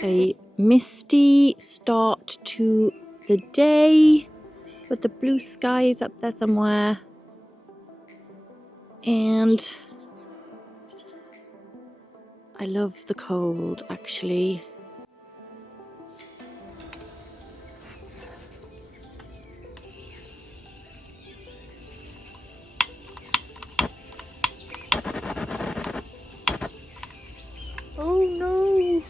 A misty start to the day, but the blue sky is up there somewhere, and I love the cold actually. Oh no!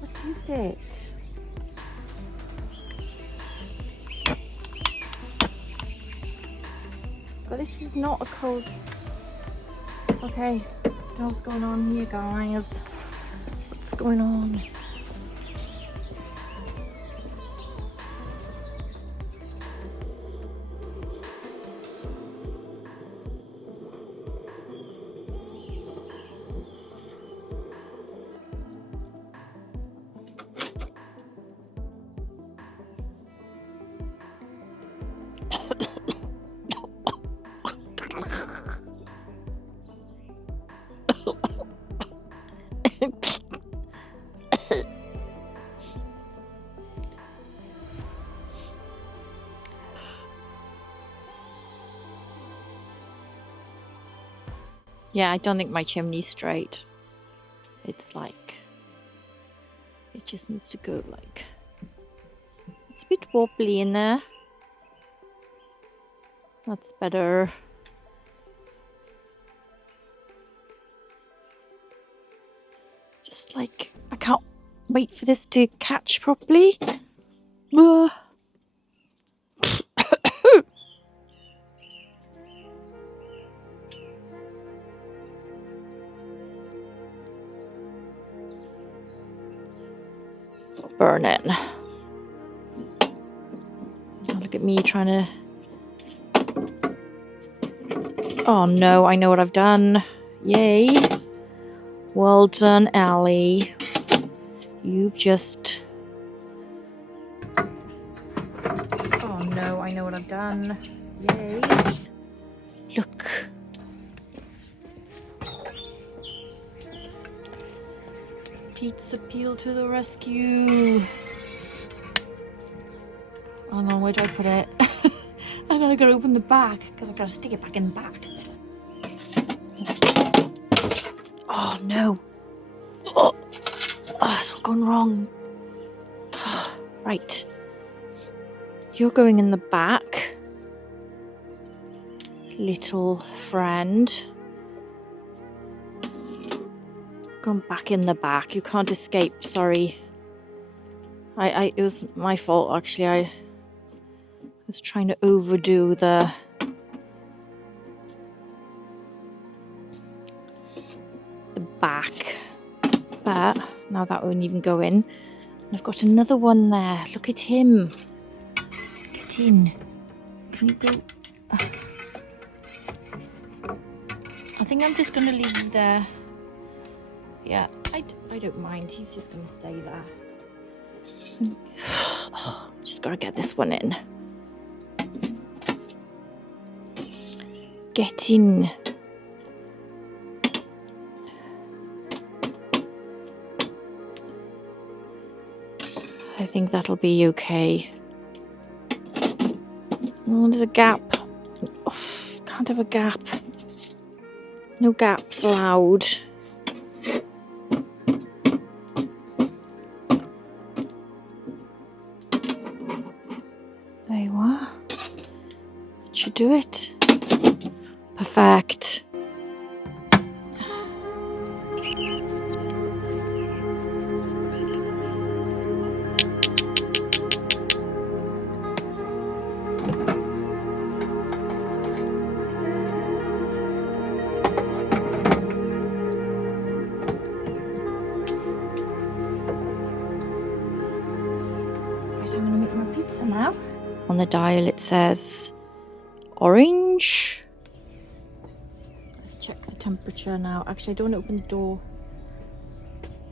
What is it? But this is not a cold. Okay, what's going on here, guys? What's going on? Yeah, I don't think my chimney's straight. It's like, it just needs to go like, it's a bit wobbly in there. That's better. Just like, I can't wait for this to catch properly. Burn it. Oh, look at me trying to... Oh no, I know what I've done. Yay. Well done, Allie. You've just... Oh no, I know what I've done. Yay. Look. Pizza Peel to the rescue. Oh no, where do I put it? I gotta open the bag because I've got to stick it back in the bag. Oh no. Oh, it's all gone wrong. Right. You're going in the back, little friend. Gone back in the back. You can't escape, sorry. It was my fault actually. I was trying to overdo the back. But now that won't even go in. And I've got another one there. Look at him. Get in. Can you go? I think I'm just gonna leave you there. Yeah, I don't mind. He's just going to stay there. Just got to get this one in. Get in. I think that'll be okay. Oh, there's a gap. Oh, can't have a gap. No gaps allowed. There you are. That should do it. Perfect. Now. On the dial it says orange. Let's check the temperature now. Actually, I don't want to open the door.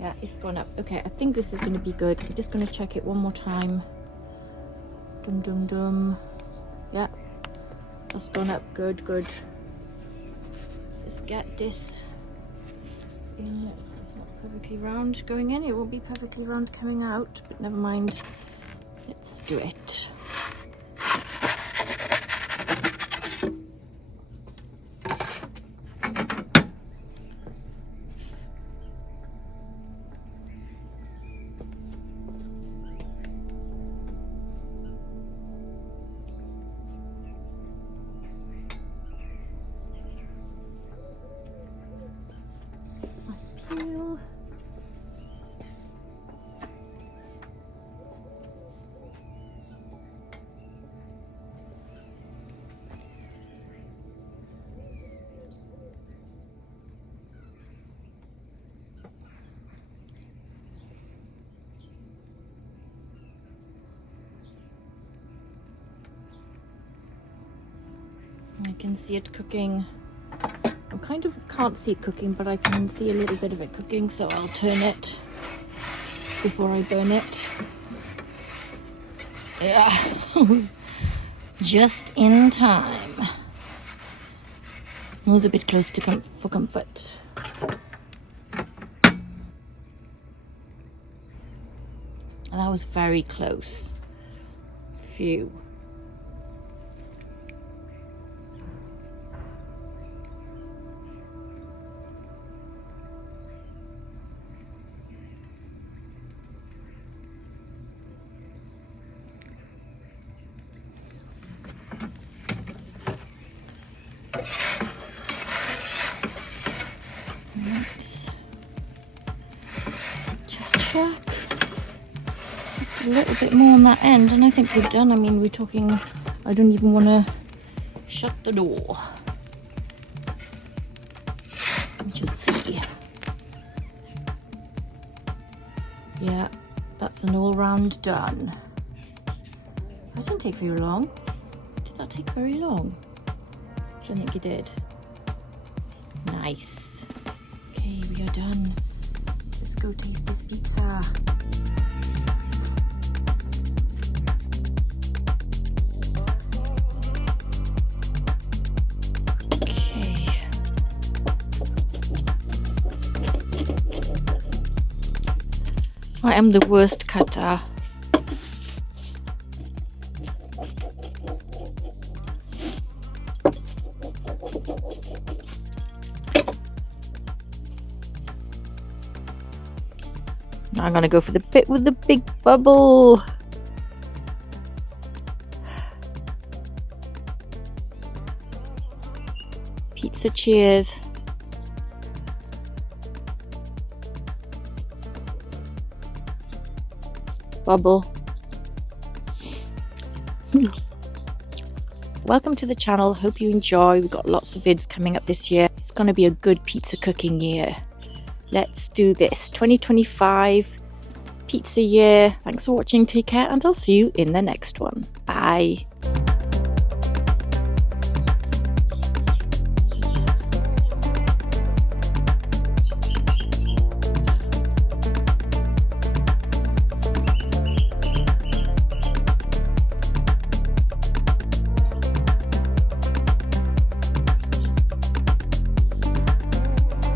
Yeah, it's gone up. Okay, I think this is going to be good. I'm just going to check it one more time. Dum dum dum. Yeah, that's gone up. Good, good. Let's get this in. It's not perfectly round going in. It won't be perfectly round coming out, but never mind. Let's do it. I can see it cooking. I kind of can't see it cooking, but I can see a little bit of it cooking, so I'll turn it before I burn it. Yeah, it was just in time. I was a bit close to for comfort. And that was very close. Phew. Let's just check. Just a little bit more on that end, and I think we're done. I mean, we're talking, I don't even want to shut the door. Let's just see. Yeah, that's an all-round done. That didn't take very long. Did that take very long? I don't think it did. Nice. Okay, we are done. Let's go taste this pizza. Okay. I am the worst cutter. I'm gonna go for the bit with the big bubble. Pizza cheers. Bubble. Welcome to the channel. Hope you enjoy. We've got lots of vids coming up this year. It's gonna be a good pizza cooking year. Let's do this. 2025 pizza year. Thanks for watching. Take care, and I'll see you in the next one. Bye.